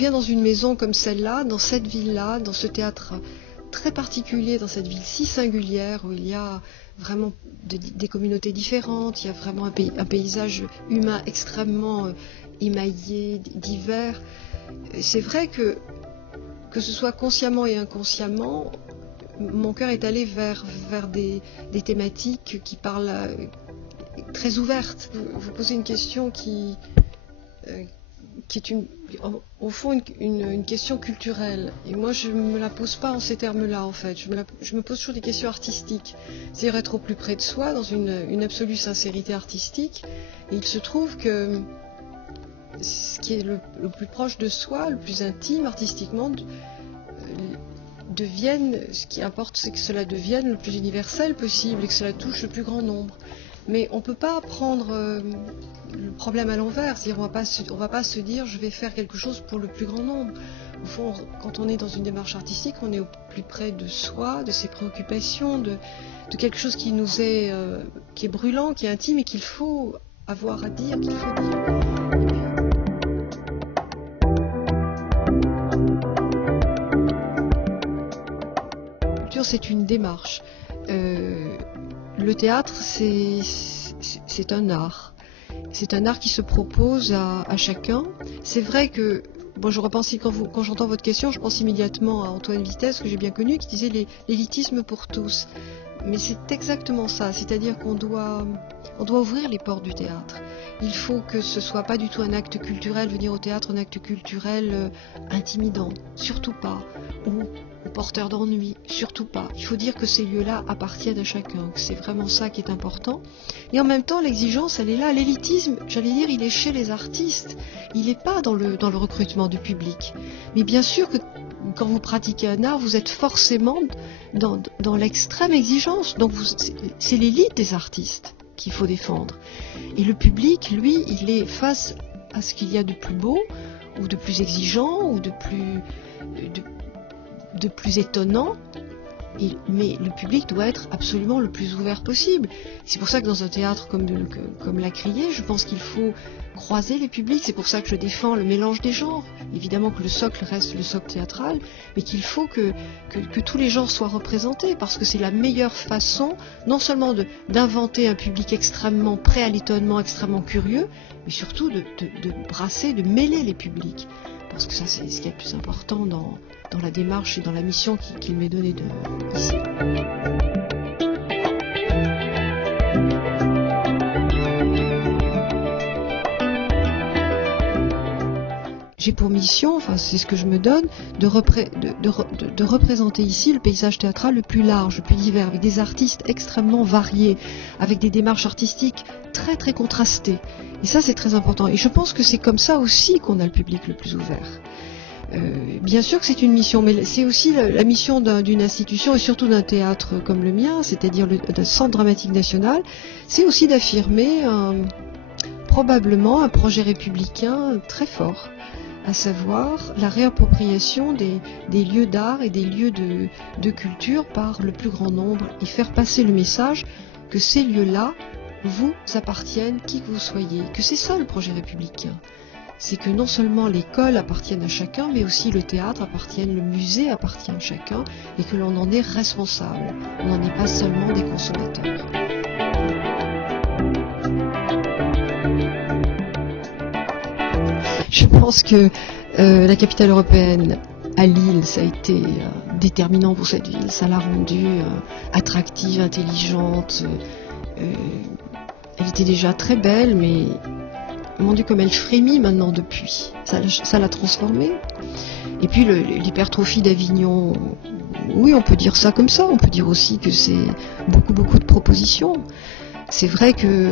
vient dans une maison comme celle-là, dans cette ville-là, dans ce théâtre très particulier, dans cette ville si singulière où il y a vraiment des communautés différentes, il y a vraiment un paysage humain extrêmement émaillé, divers. C'est vrai que ce soit consciemment et inconsciemment, mon cœur est allé vers des thématiques qui parlent très ouvertes. Vous posez une question qui est au fond une question culturelle. Et moi, je ne me la pose pas en ces termes-là, en fait. Je me pose toujours des questions artistiques. C'est-à-dire être au plus près de soi, dans une absolue sincérité artistique. Et il se trouve que ce qui est le plus proche de soi, le plus intime artistiquement, ce qui importe, c'est que cela devienne le plus universel possible et que cela touche le plus grand nombre. Mais on ne peut pas prendre le problème à l'envers, c'est-à-dire on va pas se dire je vais faire quelque chose pour le plus grand nombre. Au fond, quand on est dans une démarche artistique, on est au plus près de soi, de ses préoccupations, de quelque chose qui est brûlant, qui est intime et qu'il faut avoir à dire, qu'il faut dire. La culture, c'est une démarche. Le théâtre, c'est un art. C'est un art qui se propose à chacun. C'est vrai que, bon, je repense, quand j'entends votre question, je pense immédiatement à Antoine Vitesse, que j'ai bien connu, qui disait l'élitisme pour tous. Mais c'est exactement ça, c'est-à-dire qu'on doit ouvrir les portes du théâtre. Il faut que ce soit pas du tout un acte culturel, venir au théâtre, un acte culturel intimidant, surtout pas, ou porteur d'ennui, surtout pas. Il faut dire que ces lieux-là appartiennent à chacun, que c'est vraiment ça qui est important. Et en même temps, l'exigence, elle est là. L'élitisme, j'allais dire, il est chez les artistes. Il n'est pas dans le recrutement du public. Mais bien sûr que quand vous pratiquez un art, vous êtes forcément dans l'extrême exigence. Donc c'est l'élite des artistes qu'il faut défendre. Et le public, lui, il est face à ce qu'il y a de plus beau, ou de plus exigeant, ou de plus étonnant, mais le public doit être absolument le plus ouvert possible. C'est pour ça que dans un théâtre comme La Criée, je pense qu'il faut croiser les publics. C'est pour ça que je défends le mélange des genres. Évidemment que le socle reste le socle théâtral, mais qu'il faut que tous les genres soient représentés, parce que c'est la meilleure façon, non seulement d'inventer un public extrêmement prêt à l'étonnement, extrêmement curieux, mais surtout de brasser, de mêler les publics. Parce que ça, c'est ce qui est le plus important dans la démarche et dans la mission qu'il m'est donnée ici. J'ai pour mission, enfin c'est ce que je me donne, de représenter ici le paysage théâtral le plus large, le plus divers, avec des artistes extrêmement variés, avec des démarches artistiques très très contrastées. Et ça c'est très important. Et je pense que c'est comme ça aussi qu'on a le public le plus ouvert. Bien sûr que c'est une mission, mais c'est aussi la mission d'une institution et surtout d'un théâtre comme le mien, c'est-à-dire d'un centre dramatique national, c'est aussi d'affirmer probablement un projet républicain très fort, à savoir la réappropriation des lieux d'art et des lieux de culture par le plus grand nombre et faire passer le message que ces lieux-là vous appartiennent, qui que vous soyez, que c'est ça le projet républicain. C'est que non seulement l'école appartienne à chacun, mais aussi le théâtre appartienne, le musée appartient à chacun, et que l'on en est responsable. On n'en est pas seulement des consommateurs. Je pense que la capitale européenne à Lille, ça a été déterminant pour cette ville. Ça l'a rendue attractive, intelligente. Elle était déjà très belle, mais mon Dieu, comme elle frémit maintenant depuis. Ça l'a transformée. Et puis l'hypertrophie d'Avignon, oui, on peut dire ça comme ça. On peut dire aussi que c'est beaucoup de propositions. C'est vrai que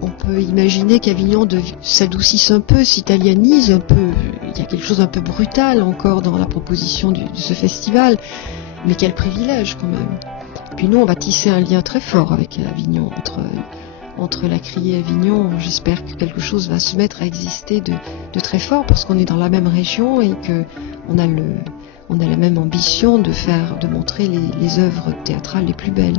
on peut imaginer qu'Avignon s'adoucisse un peu, s'italianise un peu. Il y a quelque chose d'un peu brutal encore dans la proposition de ce festival. Mais quel privilège quand même. Et puis nous, on va tisser un lien très fort avec Avignon, entre La Criée et Avignon. J'espère que quelque chose va se mettre à exister de très fort, parce qu'on est dans la même région et qu'on a la même ambition de montrer les œuvres théâtrales les plus belles.